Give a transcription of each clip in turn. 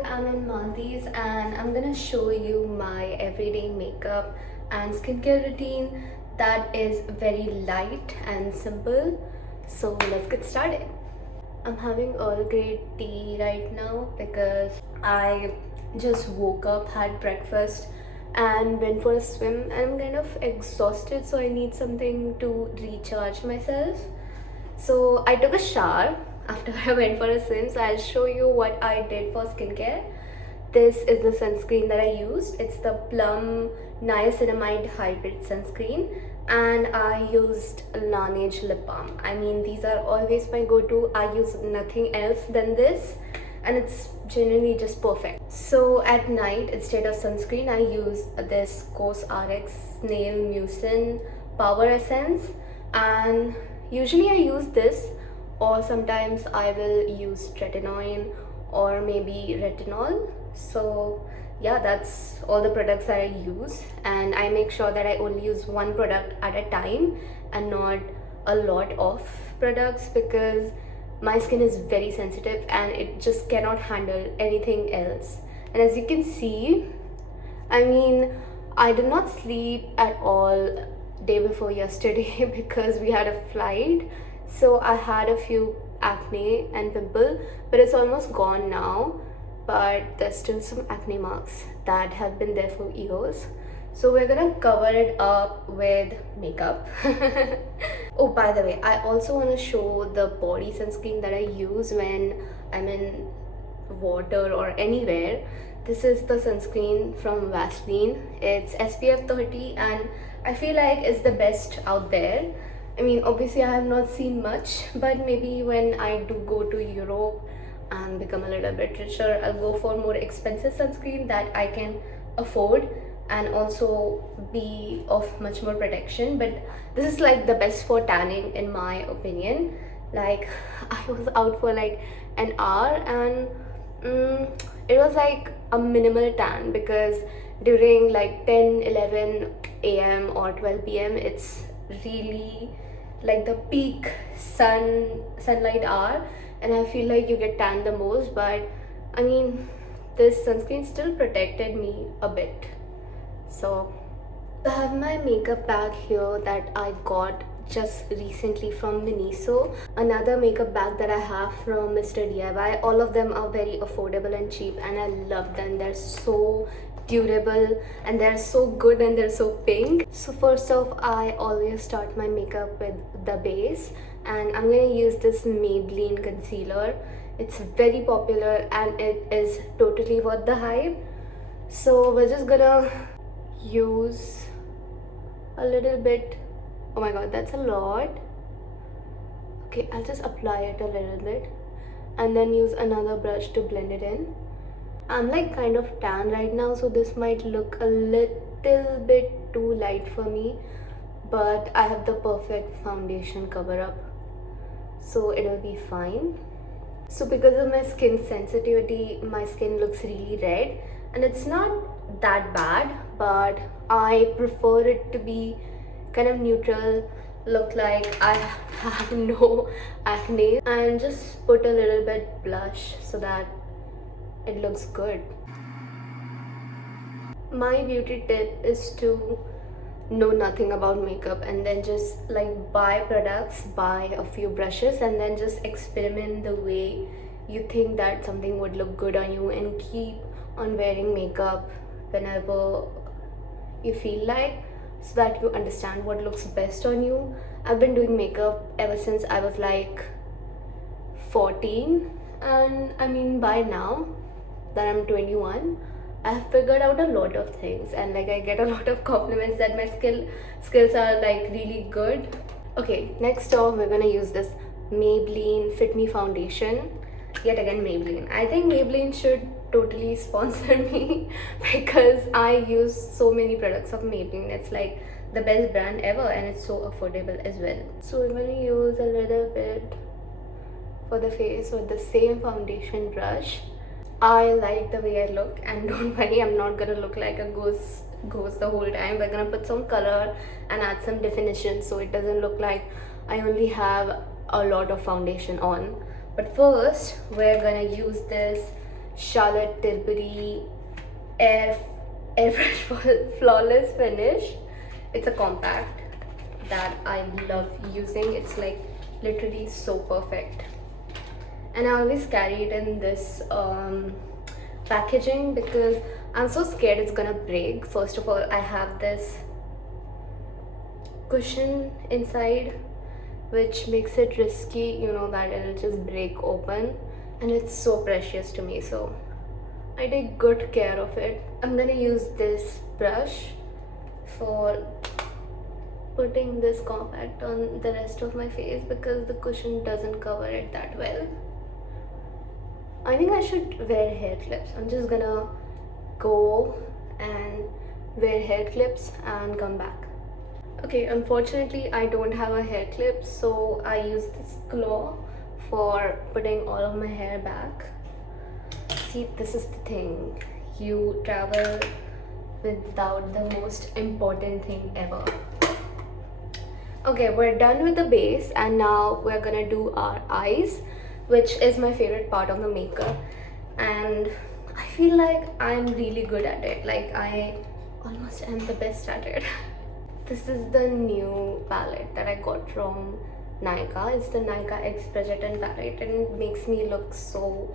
Vogue. I'm in Maldives and I'm gonna show you my everyday makeup and skincare routine that is very light and simple. So let's get started. I'm having Earl Grey tea right now because I just woke up, had breakfast and went for a swim. I'm kind of exhausted, so I need something to recharge myself. So I took a shower after I went for a swim, so I'll show you what I did for skincare. This is the sunscreen that I used. It's the Plum Niacinamide Hybrid Sunscreen, and I used Laneige lip balm. I mean, these are always my go-to. I use nothing else than this, and it's genuinely just perfect. So at night, instead of sunscreen, I use this COSRX Snail Mucin Power Essence, and usually I use this, or sometimes I will use tretinoin or maybe retinol. So yeah, that's all the products that I use, and I make sure that I only use one product at a time and not a lot of products because my skin is very sensitive and it just cannot handle anything else. And as you can see, I mean, I did not sleep at all day before yesterday because we had a flight, so I had a few acne and pimple, but it's almost gone now, but there's still some acne marks that have been there for years. So we're gonna cover it up with makeup. Oh, by the way, I also want to show the body sunscreen that I use when I'm in water or anywhere. This is the sunscreen from Vaseline. It's SPF 30 and I feel like it's the best out there. I mean, obviously I have not seen much, but maybe when I do go to Europe and become a little bit richer, I'll go for more expensive sunscreen that I can afford and also be of much more protection. But this is like the best for tanning in my opinion. Like, I was out for like an hour and it was like a minimal tan because during like 10-11 a.m. or 12 p.m. it's really like the peak sunlight hour, and I feel like you get tan the most. But I mean, this sunscreen still protected me a bit. So I have my makeup bag here that I got just recently from Miniso. Another makeup bag that I have from Mr. DIY. All of them are very affordable and cheap, and I love them. They're so durable and they're so good and they're so pink. So first off, I always start my makeup with the base, and I'm gonna use this Maybelline concealer. It's very popular and it is totally worth the hype. So we're just gonna use a little bit. Oh my god, that's a lot. Okay, I'll just apply it a little bit and then use another brush to blend it in. I'm like kind of tan right now, so this might look a little bit too light for me, but I have the perfect foundation cover up, so it'll be fine. So because of my skin sensitivity, my skin looks really red, and it's not that bad, but I prefer it to be kind of neutral, look like I have no acne, and just put a little bit blush so that it looks good. My beauty tip is to know nothing about makeup and then just like buy products, buy a few brushes, and then just experiment the way you think that something would look good on you, and keep on wearing makeup whenever you feel like, so that you understand what looks best on you. I've been doing makeup ever since I was like 14, and I mean, by now that I'm 21, I have figured out a lot of things, and like I get a lot of compliments that my skills are like really good. Okay, next off, we're gonna use this Maybelline Fit Me foundation. Yet again, Maybelline. I think Maybelline should totally sponsor me because I use so many products of Maybelline. It's like the best brand ever, and it's so affordable as well. So we're gonna use a little bit for the face with the same foundation brush. I like the way I look, and don't worry, I'm not gonna look like a ghost the whole time. We're gonna put some color and add some definition so it doesn't look like I only have a lot of foundation on. But first, we're gonna use this Charlotte Tilbury Airbrush Flawless Finish. It's a compact that I love using. It's like literally so perfect, and I always carry it in this packaging because I'm so scared it's gonna break. First of all, I have this cushion inside which makes it risky, you know, that it'll just break open, and it's so precious to me, so I take good care of it. I'm gonna use this brush for putting this compact on the rest of my face because the cushion doesn't cover it that well. I think I should wear hair clips. I'm just gonna go and wear hair clips and come back. Okay, unfortunately I don't have a hair clip, so I use this claw for putting all of my hair back. See, this is the thing. You travel without the most important thing ever. Okay, we're done with the base and now we're gonna do our eyes, which is my favorite part of the makeup, and I feel like I'm really good at it. Like, I almost am the best at it. This is the new palette that I got from Nykaa. It's the Nykaa X Bridgerton palette, and it makes me look so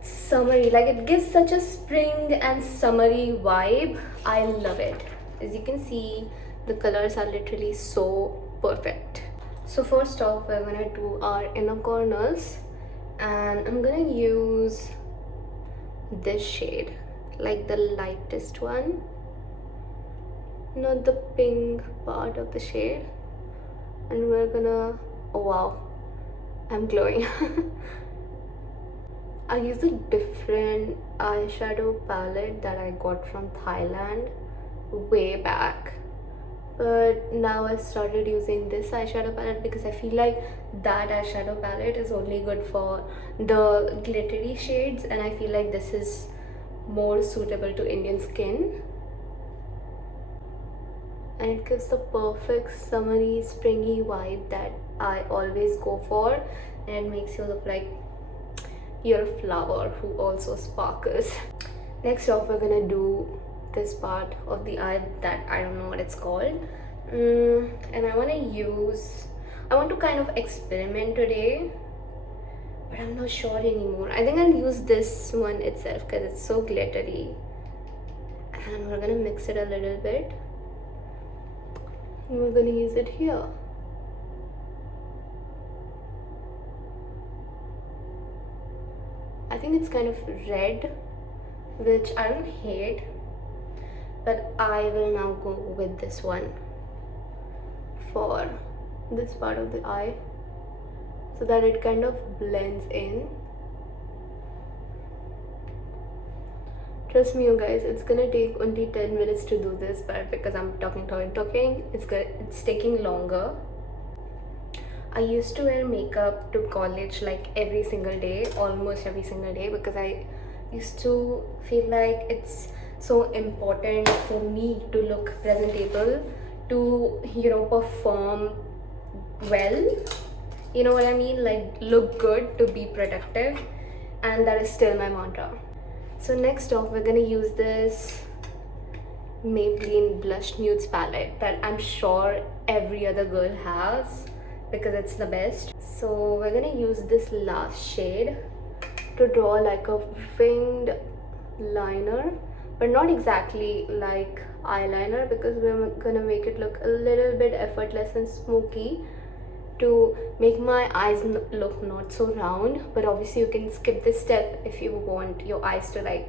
summery. Like, it gives such a spring and summery vibe. I love it. As you can see, the colors are literally so perfect. So first off, we're gonna do our inner corners, and I'm gonna use this shade, like the lightest one, not the pink part of the shade. And we're gonna, oh wow, I'm glowing. I use a different eyeshadow palette that I got from Thailand way back, but now I started using this eyeshadow palette because I feel like that eyeshadow palette is only good for the glittery shades, and I feel like this is more suitable to Indian skin, and it gives the perfect summery springy vibe that I always go for, and it makes you look like you're a flower who also sparkles. Next off, we're gonna do this part of the eye that I don't know what it's called, and I want to kind of experiment today, but I'm not sure anymore. I think I'll use this one itself because it's so glittery, and we're gonna mix it a little bit, and we're gonna use it here. I think it's kind of red, which I don't hate, but I will now go with this one for this part of the eye so that it kind of blends in. Trust me, you guys, it's gonna take only 10 minutes to do this, but because I'm talking, it's taking longer. I used to wear makeup to college like every single day, almost every single day, because I used to feel like it's so important for me to look presentable, to, you know, perform well, you know what I mean, like look good, to be productive, and that is still my mantra. So next off, we're gonna use this Maybelline Blush Nudes palette that I'm sure every other girl has because it's the best. So we're gonna use this last shade to draw like a winged liner, but not exactly like eyeliner, because we're gonna make it look a little bit effortless and smoky to make my eyes look not so round. But obviously you can skip this step if you want your eyes to like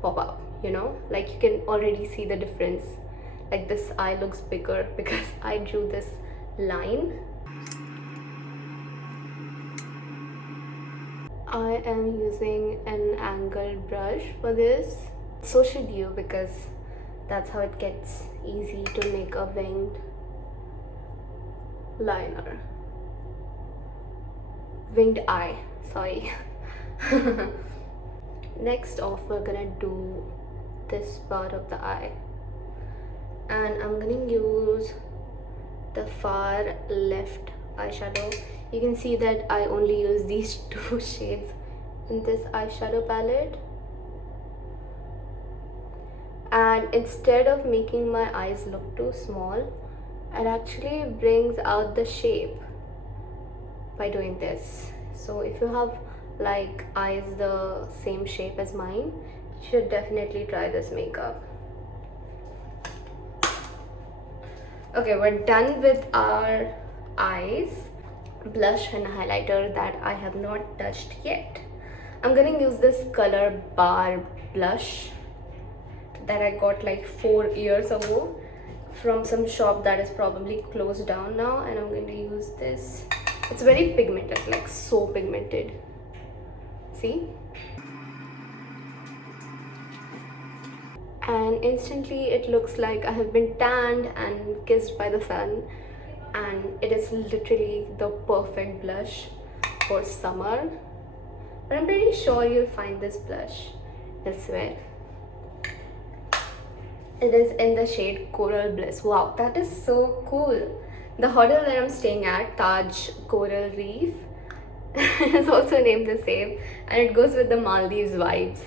pop up, you know, like you can already see the difference. Like this eye looks bigger because I drew this line. I am using an angled brush for this. So should you, because that's how it gets easy to make a winged liner. Winged eye, sorry. Next off, we're gonna do this part of the eye, and I'm gonna use the far left eyeshadow. You can see that I only use these two shades in this eyeshadow palette, and instead of making my eyes look too small, it actually brings out the shape by doing this. So if you have like eyes the same shape as mine, you should definitely try this makeup. Okay, we're done with our eyes, blush and highlighter that I have not touched yet. I'm gonna use this color bar blush that I got like 4 years ago from some shop that is probably closed down now, and I'm going to use this. It's very pigmented, like so pigmented. See? And instantly it looks like I have been tanned and kissed by the sun, and it is literally the perfect blush for summer. But I'm pretty sure you'll find this blush elsewhere. It is in the shade Coral Bliss. Wow, that is so cool. The hotel that I'm staying at, Taj Coral Reef, is also named the same, and it goes with the Maldives vibes.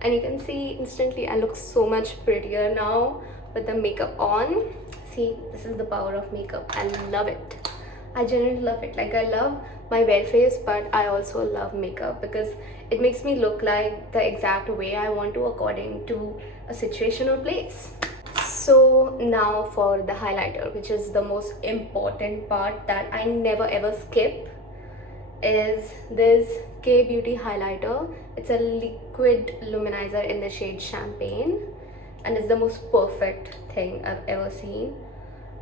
And you can see instantly I look so much prettier now with the makeup on. See, this is the power of makeup. I love it. I genuinely love it. Like, I love my bare face, but I also love makeup because it makes me look like the exact way I want to according to a situation or place. So now for the highlighter, which is the most important part that I never ever skip, is this K Beauty highlighter. It's a liquid luminizer in the shade Champagne, and it's the most perfect thing I've ever seen.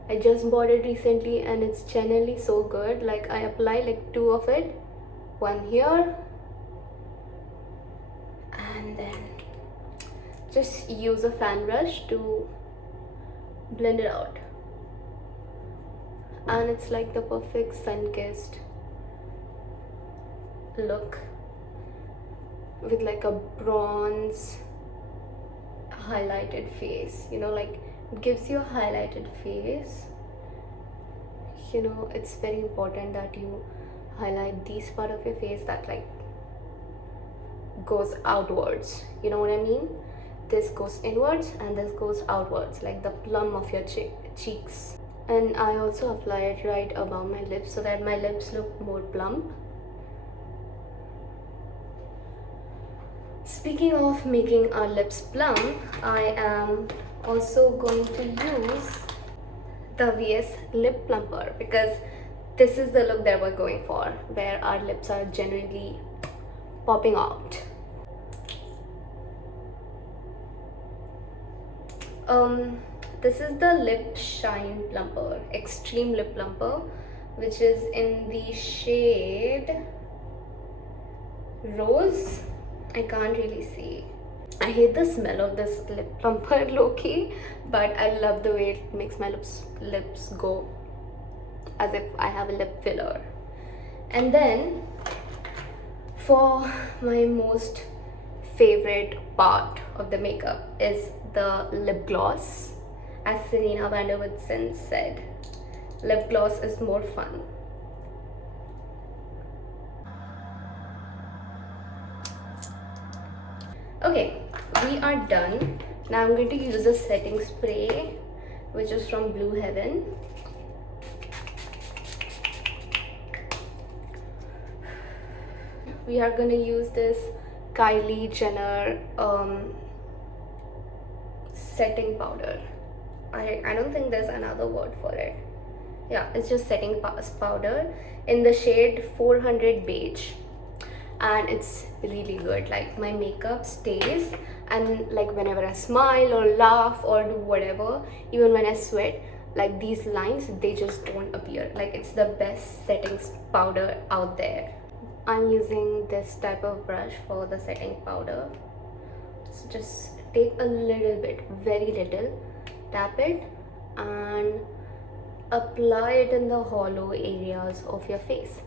I just bought it recently and it's genuinely so good. Like, I apply like 2 of it, one here, and then just use a fan brush to blend it out, and it's like the perfect sun-kissed look with like a bronze highlighted face, you know, like it gives you a highlighted face. You know, it's very important that you highlight these part of your face that like goes outwards, you know what I mean? This goes inwards and this goes outwards, like the plum of your cheeks. And I also apply it right above my lips so that my lips look more plump. Speaking of making our lips plump, I am also going to use the VS Lip Plumper because this is the look that we're going for, where our lips are genuinely popping out. This is the Lip Shine Plumper, Extreme Lip Plumper, which is in the shade Rose. I can't really see. I hate the smell of this lip plumper low-key, but I love the way it makes my lips go as if I have a lip filler. And then for my most favorite part of the makeup is the lip gloss. As Serena van der Woodsen said, lip gloss is more fun. Okay, we are done. Now I'm going to use a setting spray, which is from Blue Heaven. We are going to use this Kylie Jenner setting powder. I don't think there's another word for it. Yeah, it's just setting powder in the shade 400 Beige. And it's really good. Like, my makeup stays, and like whenever I smile or laugh or do whatever, even when I sweat, like these lines, they just don't appear. Like, it's the best setting powder out there. I'm using this type of brush for the setting powder. So just take a little bit, very little, tap it and apply it in the hollow areas of your face,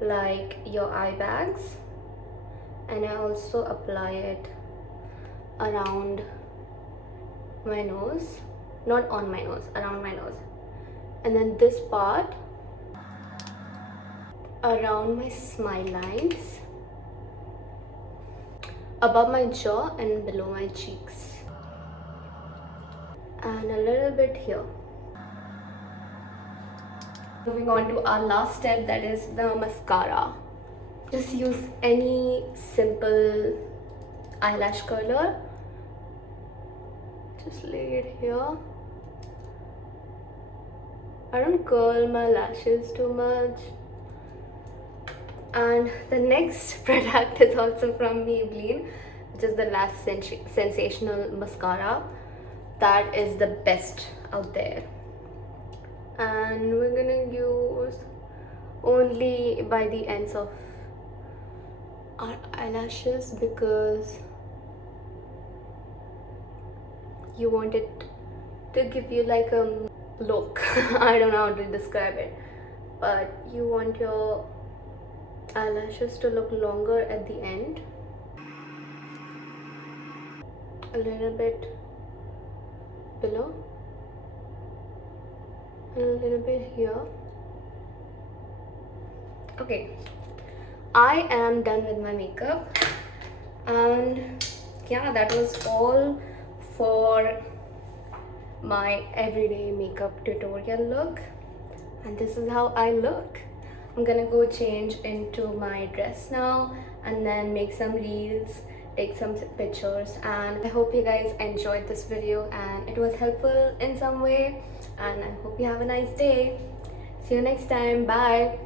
like your eye bags. And I also apply it around my nose, not on my nose, around my nose. And then this part around my smile lines. above my jaw and below my cheeks, and a little bit here. Moving on to our last step, that is the mascara. Just use any simple eyelash curler. Just lay it here. I don't curl my lashes too much. And the next product is also from Maybelline, which is the Lash Sensational Mascara. That is the best out there. And we're gonna use only by the ends of our eyelashes because you want it to give you like a look. I don't know how to describe it, but you want your eyelashes to look longer at the end. A little bit below and a little bit here. Okay, I am done with my makeup, and yeah, that was all for my everyday makeup tutorial look, and this is how I look. I'm gonna go change into my dress now and then make some reels, take some pictures, and I hope you guys enjoyed this video and it was helpful in some way, and I hope you have a nice day. See you next time. Bye.